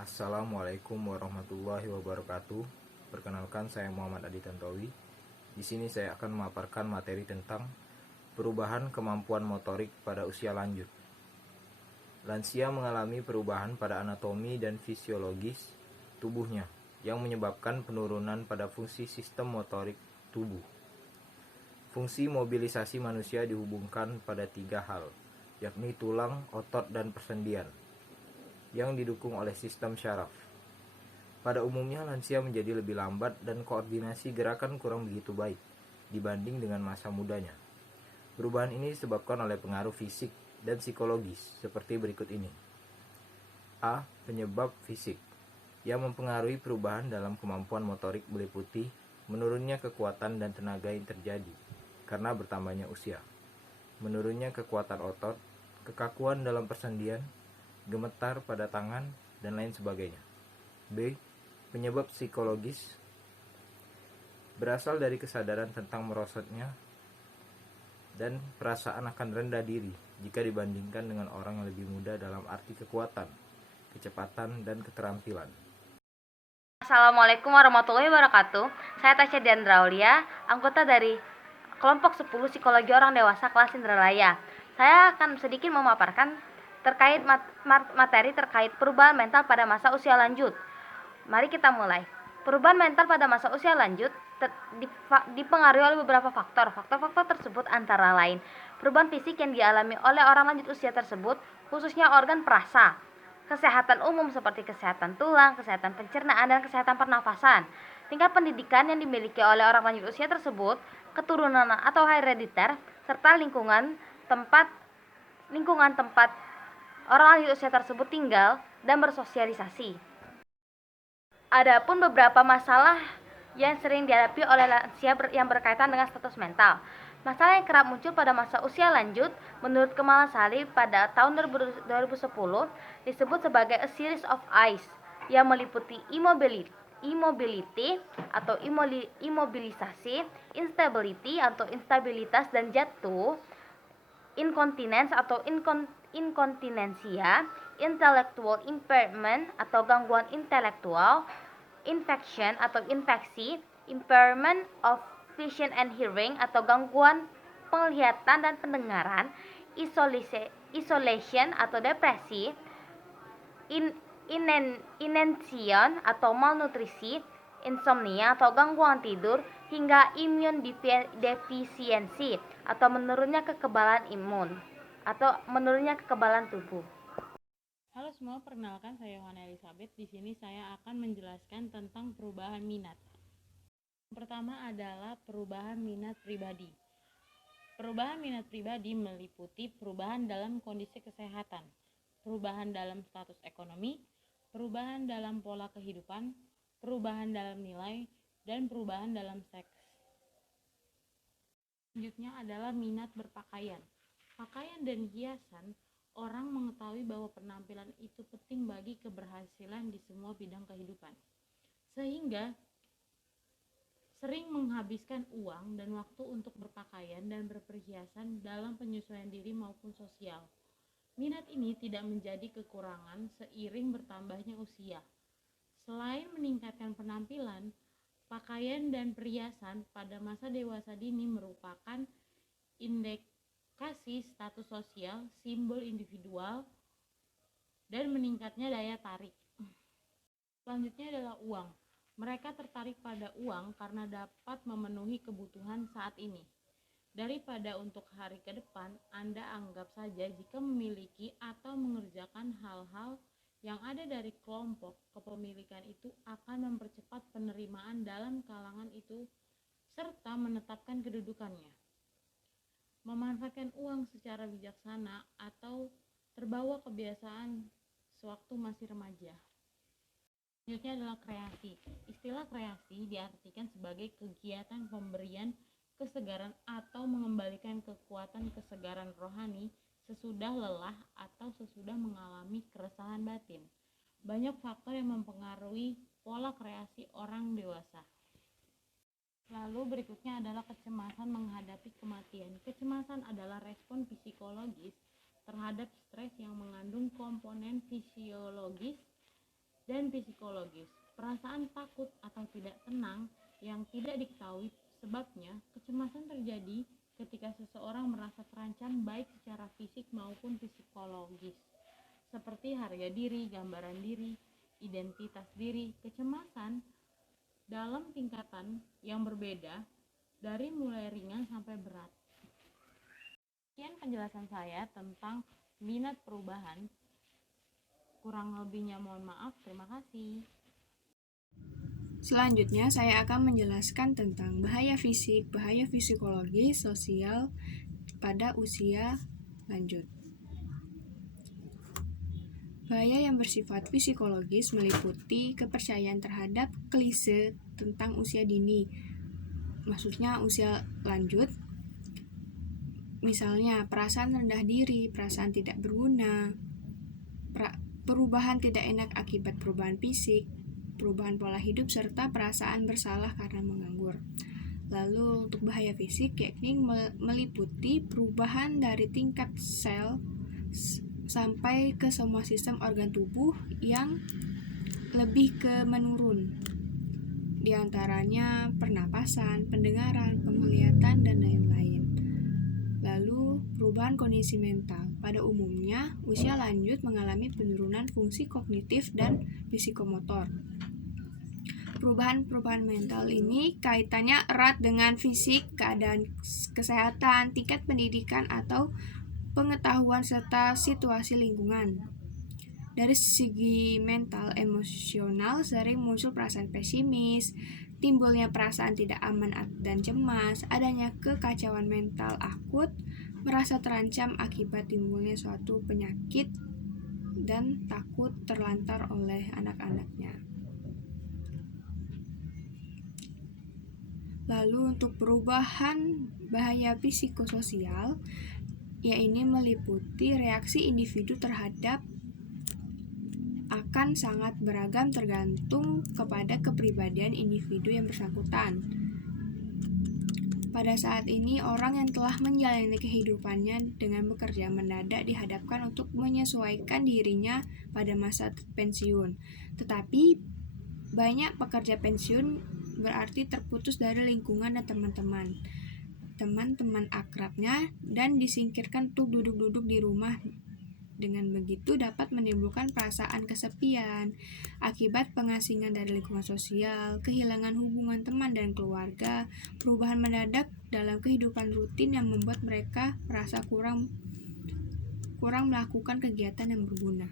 Assalamualaikum warahmatullahi wabarakatuh. Perkenalkan, saya Muhammad Adi Tantowi. Di sini saya akan memaparkan materi tentang perubahan kemampuan motorik pada usia lanjut. Lansia mengalami perubahan pada anatomi dan fisiologis tubuhnya yang menyebabkan penurunan pada fungsi sistem motorik tubuh. Fungsi mobilisasi manusia dihubungkan pada 3 hal, yakni tulang, otot, dan persendian, yang didukung oleh sistem syaraf. Pada umumnya lansia menjadi lebih lambat dan koordinasi gerakan kurang begitu baik dibanding dengan masa mudanya. Perubahan ini disebabkan oleh pengaruh fisik dan psikologis seperti berikut ini. A. Penyebab fisik yang mempengaruhi perubahan dalam kemampuan motorik meliputi menurunnya kekuatan dan tenaga yang terjadi karena bertambahnya usia, menurunnya kekuatan otot, kekakuan dalam persendian, gemetar pada tangan, dan lain sebagainya. B. Penyebab psikologis berasal dari kesadaran tentang merosotnya dan perasaan akan rendah diri jika dibandingkan dengan orang yang lebih muda dalam arti kekuatan, kecepatan, dan keterampilan. Assalamualaikum warahmatullahi wabarakatuh. Saya Tasya Diandra Aulia, anggota dari kelompok 10 Psikologi Orang Dewasa kelas Indralaya. Saya akan sedikit memaparkan terkait materi terkait perubahan mental pada masa usia lanjut. Mari kita mulai. Perubahan mental pada masa usia lanjut dipengaruhi oleh beberapa faktor. Faktor-faktor tersebut antara lain perubahan fisik yang dialami oleh orang lanjut usia tersebut, khususnya organ perasa, kesehatan umum seperti kesehatan tulang, kesehatan pencernaan, dan kesehatan pernafasan, tingkat pendidikan yang dimiliki oleh orang lanjut usia tersebut, keturunan atau herediter, serta lingkungan tempat orang lanjut usia tersebut tinggal dan bersosialisasi. Adapun beberapa masalah yang sering dihadapi oleh lansia yang berkaitan dengan status mental. Masalah yang kerap muncul pada masa usia lanjut menurut Kemal Sali pada tahun 2010 disebut sebagai a series of eyes yang meliputi immobility atau imobilisasi, instability atau instabilitas dan jatuh, incontinence atau inkontinensia, intellectual impairment atau gangguan intelektual, infection atau infeksi, impairment of vision and hearing atau gangguan penglihatan dan pendengaran, isolation atau depresi, inanition atau malnutrisi, insomnia atau gangguan tidur, hingga immune deficiency atau menurunnya kekebalan imun atau menurunnya kekebalan tubuh. Halo semua, perkenalkan saya Yohana Elizabeth. Di sini saya akan menjelaskan tentang perubahan minat. Yang pertama adalah perubahan minat pribadi. Perubahan minat pribadi meliputi perubahan dalam kondisi kesehatan, perubahan dalam status ekonomi, perubahan dalam pola kehidupan, perubahan dalam nilai, dan perubahan dalam seks. Selanjutnya adalah minat berpakaian. Pakaian dan hiasan. Orang mengetahui bahwa penampilan itu penting bagi keberhasilan di semua bidang kehidupan, sehingga sering menghabiskan uang dan waktu untuk berpakaian dan berperhiasan dalam penyesuaian diri maupun sosial. Minat ini tidak menjadi kekurangan seiring bertambahnya usia. Selain meningkatkan penampilan, pakaian dan perhiasan pada masa dewasa dini merupakan indikasi status sosial, simbol individual, dan meningkatnya daya tarik. Selanjutnya adalah uang. Mereka tertarik pada uang karena dapat memenuhi kebutuhan saat ini. Daripada untuk hari ke depan, Anda anggap saja jika memiliki atau mengerjakan hal-hal yang ada dari kelompok kepemilikan itu akan mempercepat penerimaan dalam kalangan itu serta menetapkan kedudukannya. Memanfaatkan uang secara bijaksana atau terbawa kebiasaan sewaktu masih remaja. Selanjutnya adalah kreasi. Istilah kreasi diartikan sebagai kegiatan pemberian kesegaran atau mengembalikan kekuatan kesegaran rohani sesudah lelah atau sesudah mengalami keresahan batin. Banyak faktor yang mempengaruhi pola kreasi orang dewasa. Lalu berikutnya adalah kecemasan menghadapi kematian. Kecemasan adalah respon psikologis terhadap stres yang mengandung komponen fisiologis dan psikologis. Perasaan takut atau tidak tenang yang tidak diketahui sebabnya, kecemasan terjadi ketika seseorang merasa terancam baik secara fisik maupun psikologis, seperti harga diri, gambaran diri, identitas diri. Kecemasan dalam tingkatan yang berbeda dari mulai ringan sampai berat. Sekian penjelasan saya tentang minat perubahan. Kurang lebihnya mohon maaf. Terima kasih. Selanjutnya, saya akan menjelaskan tentang bahaya fisik, bahaya psikologi, sosial pada usia lanjut. Bahaya yang bersifat psikologis meliputi kepercayaan terhadap klise tentang usia dini, maksudnya usia lanjut, misalnya perasaan rendah diri, perasaan tidak berguna, perubahan tidak enak akibat perubahan fisik, perubahan pola hidup, serta perasaan bersalah karena menganggur. Lalu untuk bahaya fisik yakni meliputi perubahan dari tingkat sel sampai ke semua sistem organ tubuh yang lebih ke menurun. Di antaranya pernapasan, pendengaran, penglihatan, dan lain-lain. Lalu perubahan kondisi mental. Pada umumnya, usia lanjut mengalami penurunan fungsi kognitif dan psikomotor. Perubahan-perubahan mental ini kaitannya erat dengan fisik, keadaan kesehatan, tingkat pendidikan atau pengetahuan serta situasi lingkungan. Dari segi mental, emosional sering muncul perasaan pesimis, timbulnya perasaan tidak aman dan cemas, adanya kekacauan mental akut, merasa terancam akibat timbulnya suatu penyakit, dan takut terlantar oleh anak-anaknya. Lalu untuk perubahan bahaya psikososial, yaitu meliputi reaksi individu terhadap akan sangat beragam tergantung kepada kepribadian individu yang bersangkutan. Pada saat ini, orang yang telah menjalani kehidupannya dengan bekerja mendadak dihadapkan untuk menyesuaikan dirinya pada masa pensiun. Tetapi banyak pekerja pensiun berarti terputus dari lingkungan dan teman-teman akrabnya dan disingkirkan untuk duduk-duduk di rumah. Dengan begitu dapat menimbulkan perasaan kesepian akibat pengasingan dari lingkungan sosial, kehilangan hubungan teman dan keluarga, perubahan mendadak dalam kehidupan rutin yang membuat mereka merasa kurang melakukan kegiatan yang berguna.